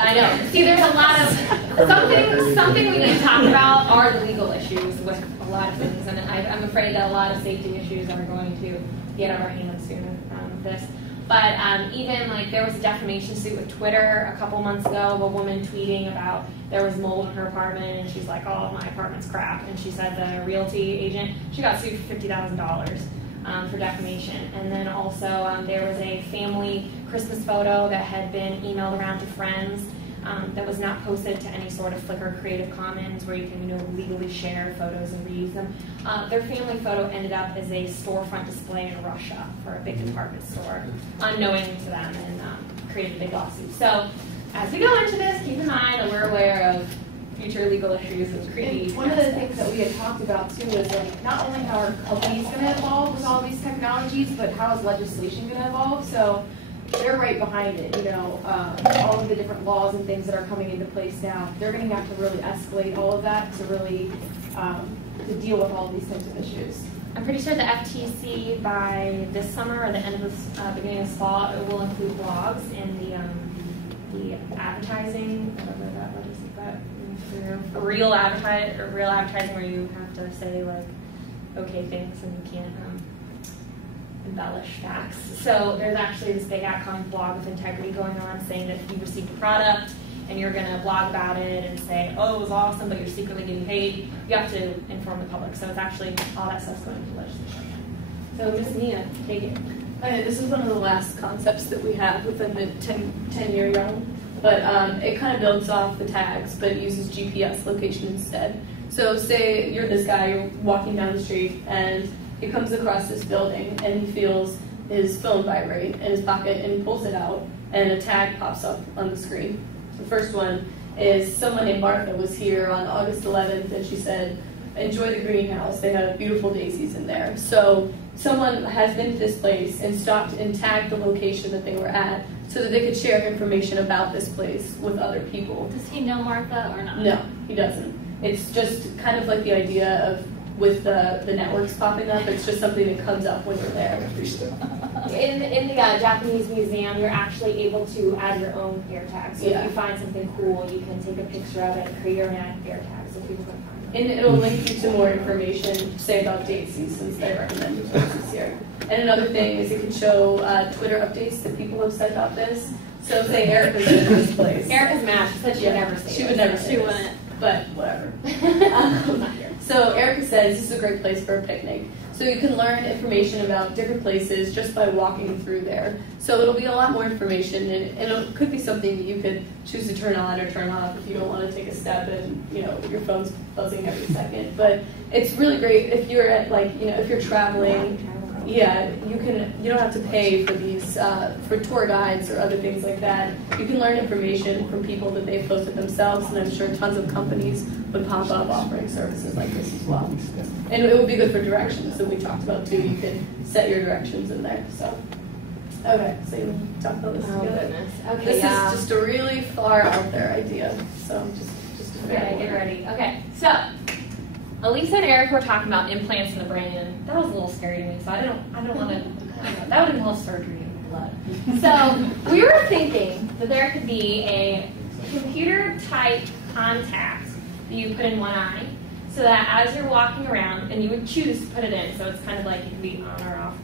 I know. See, there's a lot of something we need to talk about are the legal issues with a lot of things, and I'm afraid that a lot of safety issues are going to get out of our hands soon with this. But even like there was a defamation suit with Twitter a couple months ago of a woman tweeting about there was mold in her apartment, and she's like, "Oh, my apartment's crap," and she said the realty agent, she got sued for $50,000. For defamation. And then also there was a family Christmas photo that had been emailed around to friends that was not posted to any sort of Flickr Creative Commons where you can legally share photos and reuse them. Their family photo ended up as a storefront display in Russia for a big department store, unknowing to them, and created a big lawsuit. So as we go into this, keep in mind that we're aware of future legal issues and creepy. One of the things that we had talked about too is like not only how are companies going to evolve with all these technologies, but how is legislation going to evolve? So they're right behind it. You know, all of the different laws and things that are coming into place now. They're going to have to really escalate all of that to really to deal with all of these types of issues. I'm pretty sure the FTC by this summer or the end of this beginning of this fall, it will include blogs in the advertising. What is it? Real advertising where you have to say like okay things and you can't embellish facts. So there's actually this big AdCom blog with integrity going on saying that if you received a product and you're going to blog about it and say, oh, it was awesome, but you're secretly getting paid, you have to inform the public. So it's actually all that stuff's going into legislation. So Ms. Nia, take it. Okay, this is one of the last concepts that we have within the 10-year realm. But it kind of builds off the tags, but it uses GPS location instead. So say you're this guy, you're walking down the street, and he comes across this building, and he feels his phone vibrate in his pocket, and he pulls it out, and a tag pops up on the screen. The first one is someone named Martha was here on August 11th, and she said, enjoy the greenhouse, they have beautiful daisies in there. So someone has been to this place and stopped and tagged the location that they were at, so that they could share information about this place with other people. Does he know Martha or not? No, he doesn't. It's just kind of like the idea of with the networks popping up, it's just something that comes up when you're there. In the Japanese museum, you're actually able to add your own air tag. So if you find something cool, you can take a picture of it and create your own air tag so people can find it. And it'll link you to more information, say about date seasons they recommend places here. And another thing is it can show Twitter updates that people have said about this. So say Erica's in this place. Erica's mad. She said she would never say She would never say She this. wouldn't. But whatever. So Erica says this is a great place for a picnic. So you can learn information about different places just by walking through there. So it'll be a lot more information, and it could be something that you could choose to turn on or turn off if you don't want to take a step and your phone's buzzing every second. But it's really great if you're at if you're traveling. Yeah, you don't have to pay for these for tour guides or other things like that. You can learn information from people that they've posted themselves, and I'm sure tons of companies would pop up offering services like this as well. And it would be good for directions that we talked about too. You could set your directions in there. So, okay, so you talk about this together. Goodness. Okay, this is just a really far out there idea. So just okay, get ready. Okay, so. Elisa and Eric were talking about implants in the brain, and that was a little scary to me, so I don't want to, that would involve surgery and blood. So we were thinking that there could be a computer-type contact that you put in one eye, so that as you're walking around, and you would choose to put it in, so it's kind of like it can be on or off.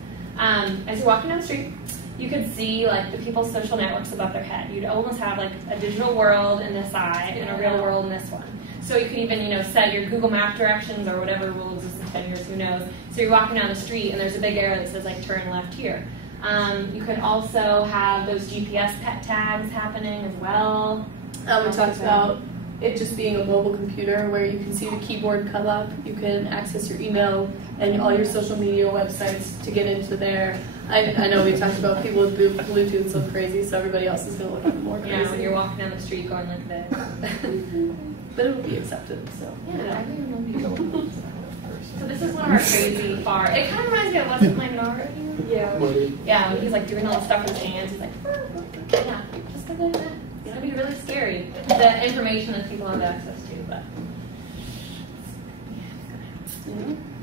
As you're walking down the street, you could see like the people's social networks above their head. You'd almost have like a digital world in this eye and a real world in this one. So you could even, set your Google Map directions or whatever will exist in 10 years, who knows. So you're walking down the street and there's a big arrow that says like turn left here. You could also have those GPS pet tags happening as well. We talked about it just being a mobile computer where you can see the keyboard come up. You can access your email and all your social media websites to get into there. I know we talked about people with Bluetooth so crazy, so everybody else is going to look up more crazy. Yeah, when you're walking down the street going like this. But it will be accepted, so. Yeah, So this is one of our crazy far. It kind of reminds me of What's in My Minority. Yeah. Yeah, when he's like doing all the stuff with his hands, he's like, yeah, just like that. It's gonna be really scary. The information that people have access to, but yeah, it's gonna happen.